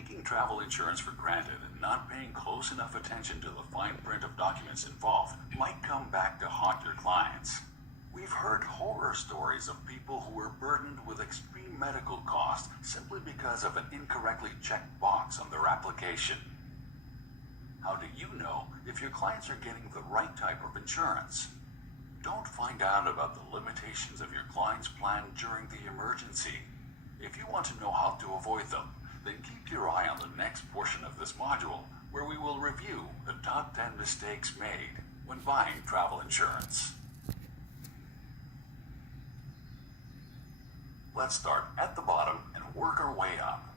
Taking travel insurance for granted and not paying close enough attention to the fine print of documents involved might come back to haunt your clients. We've heard horror stories of people who were burdened with extreme medical costs simply because of an incorrectly checked box on their application. How do you know if your clients are getting the right type of insurance? Don't find out about the limitations of your client's plan during the emergency. If you want to know how to avoid them, then keep your eye on the next portion of this module, where we will review the top 10 mistakes made when buying travel insurance. Let's start at the bottom and work our way up.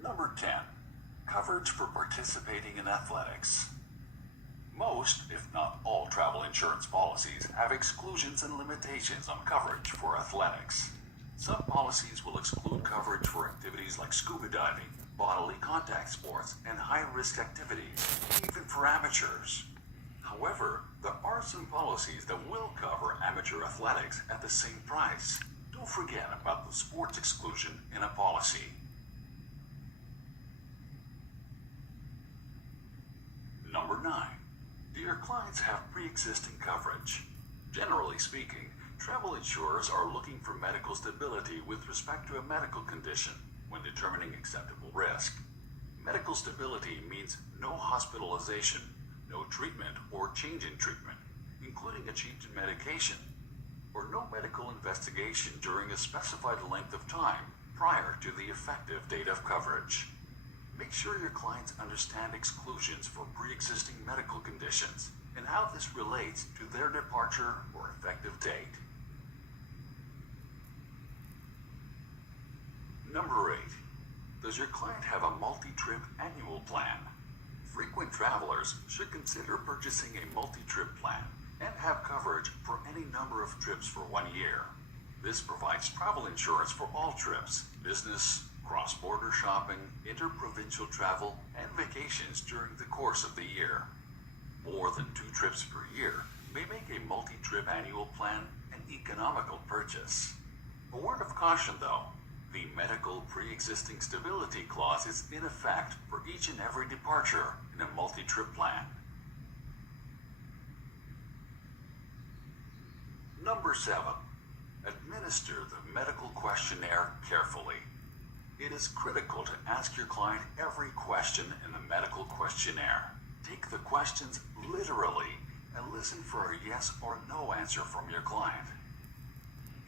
Number 10. Coverage for participating in athletics. Most, if not all, travel insurance policies have exclusions and limitations on coverage for athletics. Some policies will exclude coverage for activities like scuba diving, bodily contact sports, and high-risk activities, even for amateurs. However, there are some policies that will cover amateur athletics at the same price. Don't forget about the sports exclusion in a policy. Number 9. Do your clients have pre-existing coverage? Generally speaking, travel insurers are looking for medical stability with respect to a medical condition when determining acceptable risk. Medical stability means no hospitalization, no treatment or change in treatment, including a change in medication, or no medical investigation during a specified length of time prior to the effective date of coverage. Make sure your clients understand exclusions for pre-existing medical conditions and how this relates to their departure or effective date. Number 8. Does your client have a multi-trip annual plan? Frequent travelers should consider purchasing a multi-trip plan and have coverage for any number of trips for 1 year. This provides travel insurance for all trips, business, cross-border shopping, interprovincial travel, and vacations during the course of the year. More than 2 trips per year may make a multi-trip annual plan an economical purchase. A word of caution though, the medical pre-existing stability clause is in effect for each and every departure in a multi-trip plan. Number 7. Administer the medical questionnaire carefully. It is critical to ask your client every question in the medical questionnaire. Take the questions literally and listen for a yes or no answer from your client.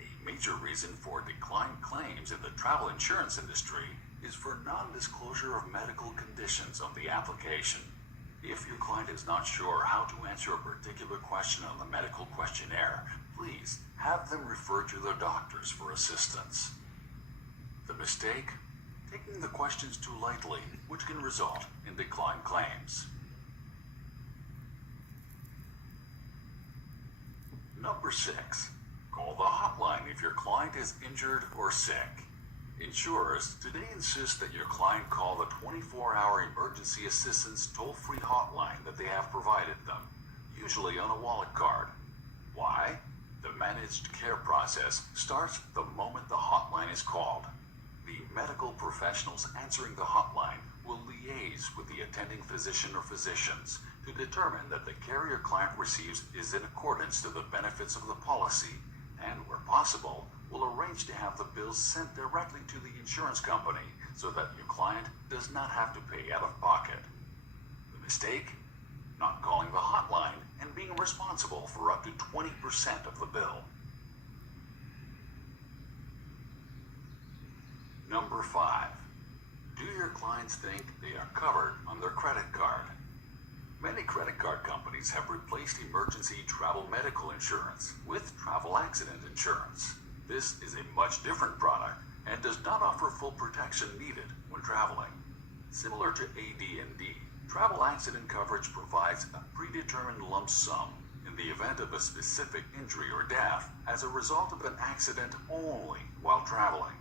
A major reason for declined claims in the travel insurance industry is for non-disclosure of medical conditions on the application. If your client is not sure how to answer a particular question on the medical questionnaire, please have them refer to their doctors for assistance. The mistake? Taking the questions too lightly, which can result in declined claims. Number 6. Call the hotline if your client is injured or sick. Insurers today insist that your client call the 24-hour emergency assistance toll-free hotline that they have provided them, usually on a wallet card. Why? The managed care process starts the moment the hotline is called. The medical professionals answering the hotline will liaise with the attending physician or physicians to determine that the care your client receives is in accordance to the benefits of the policy, and where possible, will arrange to have the bills sent directly to the insurance company so that your client does not have to pay out of pocket. The mistake? Not calling the hotline and being responsible for up to 20% of the bill. Number 5. Do your clients think they are covered on their credit card? Many credit card companies have replaced emergency travel medical insurance with travel accident insurance. This is a much different product and does not offer full protection needed when traveling. Similar to AD&D, travel accident coverage provides a predetermined lump sum in the event of a specific injury or death as a result of an accident only while traveling.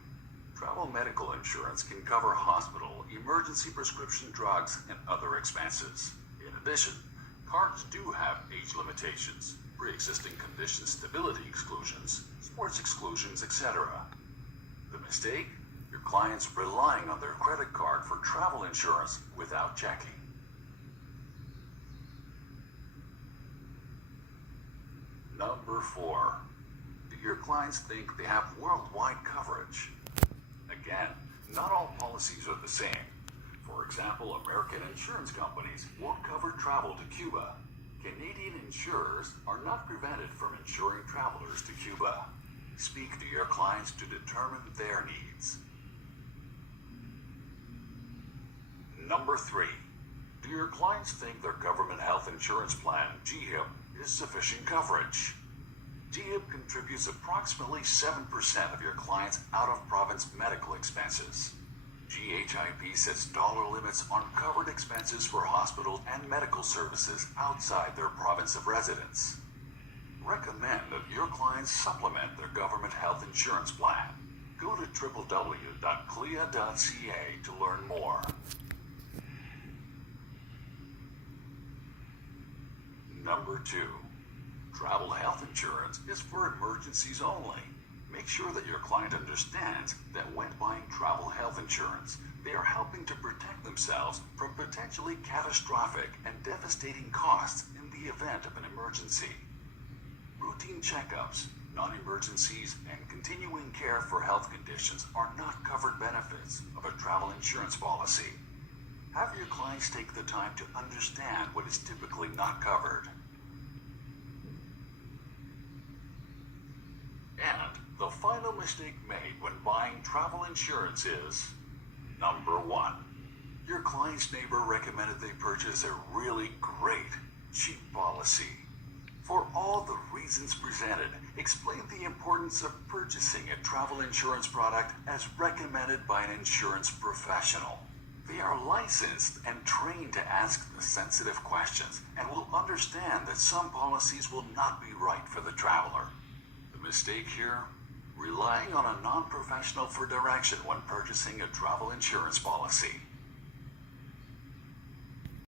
Travel medical insurance can cover hospital, emergency prescription drugs, and other expenses. In addition, cards do have age limitations, pre-existing condition stability exclusions, sports exclusions, etc. The mistake? Your clients relying on their credit card for travel insurance without checking. Number 4. Do your clients think they have worldwide coverage? Again, not all policies are the same. For example, American insurance companies won't cover travel to Cuba. Canadian insurers are not prevented from insuring travelers to Cuba. Speak to your clients to determine their needs. Number 3. Do your clients think their government health insurance plan, GHIP, is sufficient coverage? GHIP contributes approximately 7% of your clients' out-of-province medical expenses. GHIP sets dollar limits on covered expenses for hospitals and medical services outside their province of residence. Recommend that your clients supplement their government health insurance plan. Go to www.clia.ca to learn more. Number 2. Travel health insurance is for emergencies only. Make sure that your client understands that when buying travel health insurance, they are helping to protect themselves from potentially catastrophic and devastating costs in the event of an emergency. Routine checkups, non-emergencies, and continuing care for health conditions are not covered benefits of a travel insurance policy. Have your clients take the time to understand what is typically not covered. And the final mistake made when buying travel insurance is, number 1. Your client's neighbor recommended they purchase a really great, cheap policy. For all the reasons presented, explain the importance of purchasing a travel insurance product as recommended by an insurance professional. They are licensed and trained to ask the sensitive questions and will understand that some policies will not be right for the traveler. The mistake here? Relying on a non-professional for direction when purchasing a travel insurance policy.